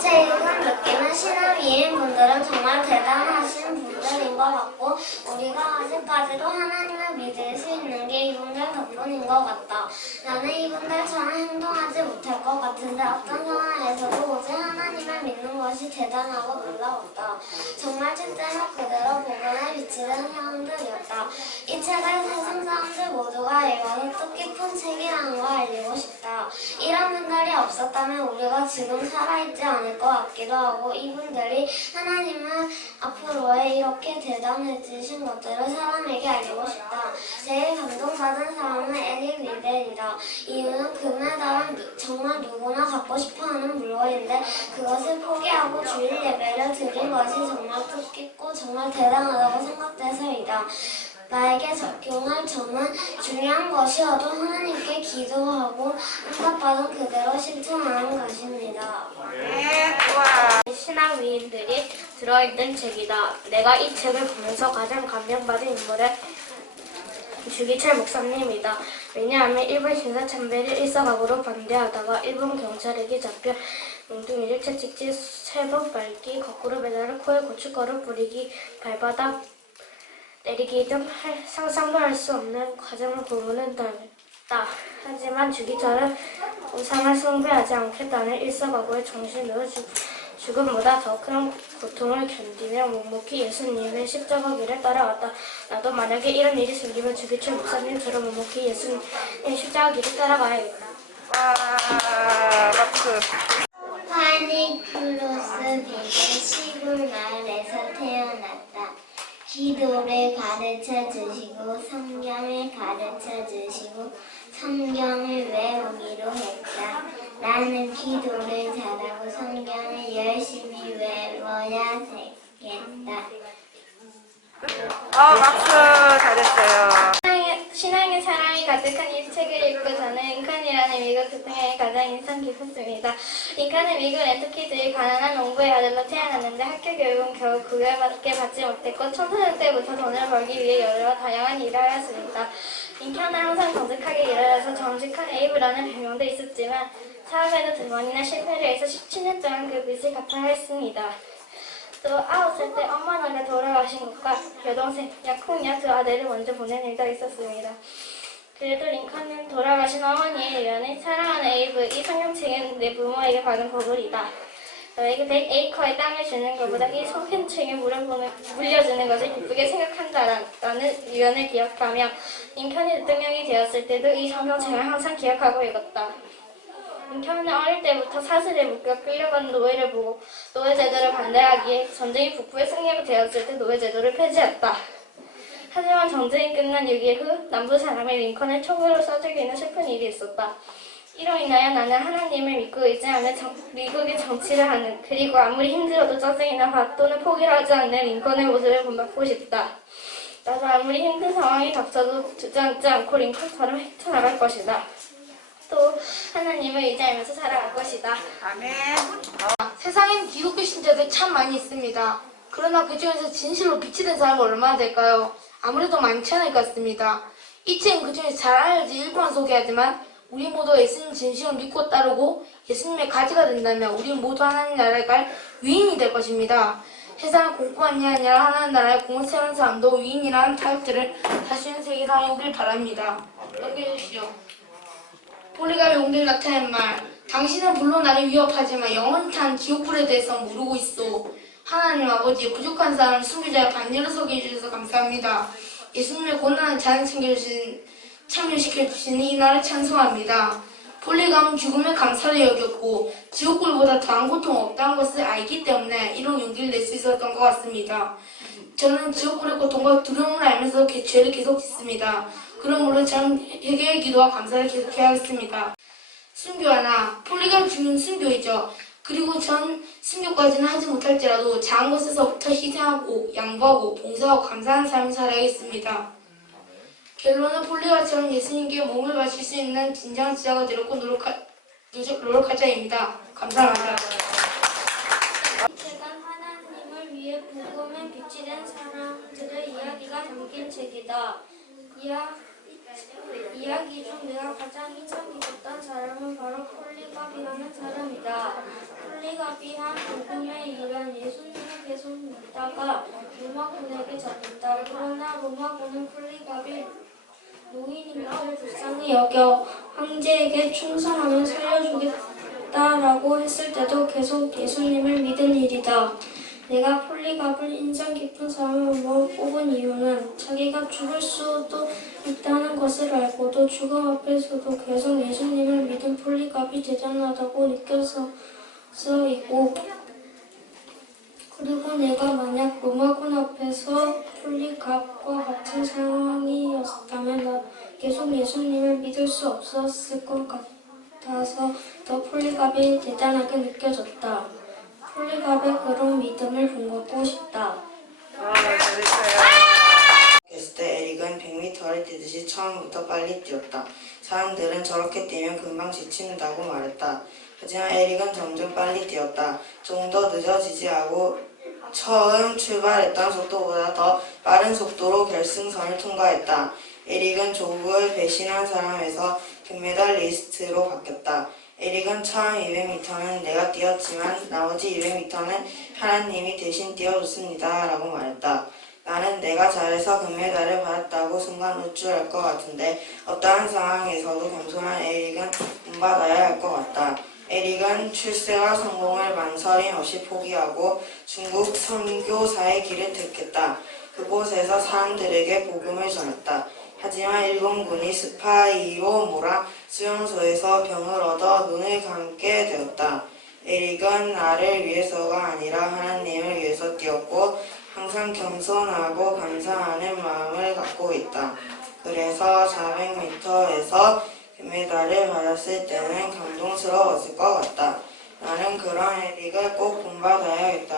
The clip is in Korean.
제 이런 느끼는 신앙 위인 분들은 정말 대단하신 분들인 것 같고 우리가 아직까지도 하나님을 믿을 수 있는 게 이분들 덕분인 것 같다. 나는 이분들처럼 행동하지 못할 것 같은데 어떤 상황에서도 오직 하나님을 믿는 것이 대단하고 놀라웠다. 정말 진짜로 그대로 복음에 비치는 사람들이었다. 이 책을 세상 사람들 모두가 읽어서 뜻깊은 책이라는 걸 알리고 싶다. 이런 분들이 없었다면 우리가 지금 살아있지 않을 것 같기도 하고 이분들이 하나님은 앞으로의 이렇게 대단해지신 것들을 사람에게 알리고 싶다. 제일 감동받은 사람은 에릭 리델이다. 이유는 금메달은 정말 누구나 갖고 싶어하는 물건인데 그것을 포기하고 주일 예배를 드린 것이 정말 뜻깊고 정말 대단하다고 생각돼서이다. 나에게 적용할 점은 중요한 것이어도 하나님께 기도하고 응답받은 그대로 실천하는 것입니다. 네, 좋아. 신앙 위인들이 들어있는 책이다. 내가 이 책을 보면서 가장 감명받은 인물은 주기철 목사님이다. 왜냐하면 일본 신사참배를 일사각오로 반대하다가 일본 경찰에게 잡혀 몽둥이를 채찍질, 세번 밟기, 거꾸로 배달을 코에 고춧가루 뿌리기, 발바닥 내리기 등 상상도 할 수 없는 과정을 고문은 당했다. 하지만 주기철은 우상을 숭배하지 않겠다는 일사각오의 정신으로 죽음보다 더 큰 고통을 견디며 묵묵히 예수님의 십자가 길을 따라왔다. 나도 만약에 이런 일이 생기면 주기철 목사님처럼 묵묵히 예수님의 십자가 길을 따라가야겠다. 와, 박수. 파니크로스 비는 시골 마을에서 태어났다. 기도를 가르쳐 주시고 성경을 가르쳐 주시고 성경을 외우기로 했다. 나는 기도를 잘하고 성경을 열심히 외워야 되겠다. 박수. 잘했어요. 신앙의 사랑이 가득한 이 책을 읽고 저는 링컨이라는 미국 대통령이 가장 인상 깊었습니다. 링컨은 미국 렌터키드의 가난한 농부의 아들로 태어났는데 학교 교육은 겨우 9개월밖에 받지 못했고 청소년 때부터 돈을 벌기 위해 여러 다양한 일을 하였습니다. 링컨은 항상 정직하게 일을 해서 정직한 에이브라는 별명도 있었지만 사업에도 2번이나 실패를 해서 17년 동안 그 빚을 갚아야 했습니다. 또 9살 때 어머니가 돌아가신 것과 여동생 약혼녀 두 아들을 먼저 보낸 일도 있었습니다. 그래도 링컨은 돌아가신 어머니의 유언에 사랑하는 에이브, 이 성경책은 내 부모에게 받은 보물이다. 너에게 100에이커의 땅을 주는 것보다 이 성경책을 물려주는 것을 기쁘게 생각한다라는 유언을 기억하며 링컨이 대통령이 되었을 때도 이 성경책을 항상 기억하고 읽었다. 링컨은 어릴 때부터 사슬에 묶여 끌려가는 노예를 보고 노예제도를 반대하기에 전쟁이 북부의 승리가 되었을 때 노예제도를 폐지했다. 하지만 전쟁이 끝난 6일 후 남부 사람이 링컨을 총으로 쏴 죽이는 슬픈 일이 있었다. 이로 인하여 나는 하나님을 믿고 의지하며 미국의 정치를 하는 그리고 아무리 힘들어도 짜증이나 화 또는 포기를 하지 않는 링컨의 모습을 본받고 싶다. 나도 아무리 힘든 상황이 닥쳐도 주저앉지 않고 링컨처럼 헤쳐나갈 것이다. 또 하나님을 의지하면서 살아갈 것이다. 아멘. 세상엔 기독교 신자들 참 많이 있습니다. 그러나 그 중에서 진실로 빛이 된 사람은 얼마나 될까요? 아무래도 많지 않을 것 같습니다. 이 책은 그 중에서 잘 알려진 일부만 소개하지만 우리 모두 예수님 진심을 믿고 따르고 예수님의 가지가 된다면 우리 모두 하나님 나라에 갈 위인이 될 것입니다. 세상을 공부한 게 아니라 하나님 나라에 공을 세우는 사람도 위인이라는 타이틀을 다시는 세계 사오길 바랍니다. 넘겨주시죠. 폴리가 용기를 나타낸 말. 당신은 물론 나를 위협하지만 영원한 지옥불에 대해서 모르고 있어. 하나님 아버지, 부족한 사람을 숨기자 반열을 서게 해주셔서 감사합니다. 예수님의 고난을 잘 참여시켜주시는 이 날을 찬송합니다. 폴리감은 죽음의 감사를 여겼고 지옥불보다 더한 고통은 없다는 것을 알기 때문에 이런 용기를 낼 수 있었던 것 같습니다. 저는 지옥불의 고통과 두려움을 알면서 죄를 계속 짓습니다. 그러므로 저는 회개의 기도와 감사를 계속해야겠습니다. 순교 하나, 폴리감 중요한 순교이죠. 그리고 전 순교까지는 하지 못할지라도 작은 것에서부터 희생하고 양보하고 봉사하고 감사하는 삶을 살아야겠습니다. 결론은 폴리가처럼 예수님께 몸을 바칠 수 있는 진정한 지자가 되려고 노력할 자입니다. 감사합니다. 책은 하나님을 위해 복음에 빛이 된 사람들의 이야기가 담긴 책이다. 이야기 중 내가 가장 인상 깊었던 사람은 바로 폴리감이라는 사람이다. 폴리갑이 한 복음에 이르면 예수님을 계속 믿다가 로마군에게 잡혔다. 그러나 로마군은 폴리갑이 노인인 것을 불쌍히 여겨 황제에게 충성하면 살려주겠다라고 했을 때도 계속 예수님을 믿은 일이다. 내가 폴리갑을 인상 깊은 사람으로 뽑은 이유는 자기가 죽을 수도 있다는 것을 알고도 죽음 앞에서도 계속 예수님을 믿은 폴리갑이 대단하다고 느껴서이고, 그리고 내가 만약 로마군 앞에서 폴리갑과 같은 상황이었다면 나 계속 예수님을 믿을 수 없었을 것 같아서 더 폴리갑이 대단하게 느껴졌다. 폴리갑의 그런 믿음을 본받고 싶다. 잘했어요. 했을 때 에릭은 100m를 뛰듯이 처음부터 빨리 뛰었다. 사람들은 저렇게 뛰면 금방 지친다고 말했다. 하지만 에릭은 점점 빨리 뛰었다. 좀 더 늦어지지 않고 처음 출발했던 속도보다 더 빠른 속도로 결승선을 통과했다. 에릭은 조국을 배신한 사람에서 금메달리스트로 바뀌었다. 에릭은 처음 200m는 내가 뛰었지만 나머지 200m는 하나님이 대신 뛰어줬습니다. 라고 말했다. 나는 내가 잘해서 금메달을 받았다고 순간 우쭐할 것 같은데 어떠한 상황에서도 겸손한 에릭은 본받아야 할 것 같다. 에릭은 출세와 성공을 망설임 없이 포기하고 중국 선교사의 길을 택했다. 그곳에서 사람들에게 복음을 전했다. 하지만 일본군이 스파이로 몰아 수용소에서 병을 얻어 눈을 감게 되었다. 에릭은 나를 위해서가 아니라 하나님을 위해서 뛰었고 항상 겸손하고 감사하는 마음을 갖고 있다. 그래서 400m에서 금메달을 받았을 때는 감동스러웠을 것 같다. 나는 그런 에릭을 꼭 본받아야겠다.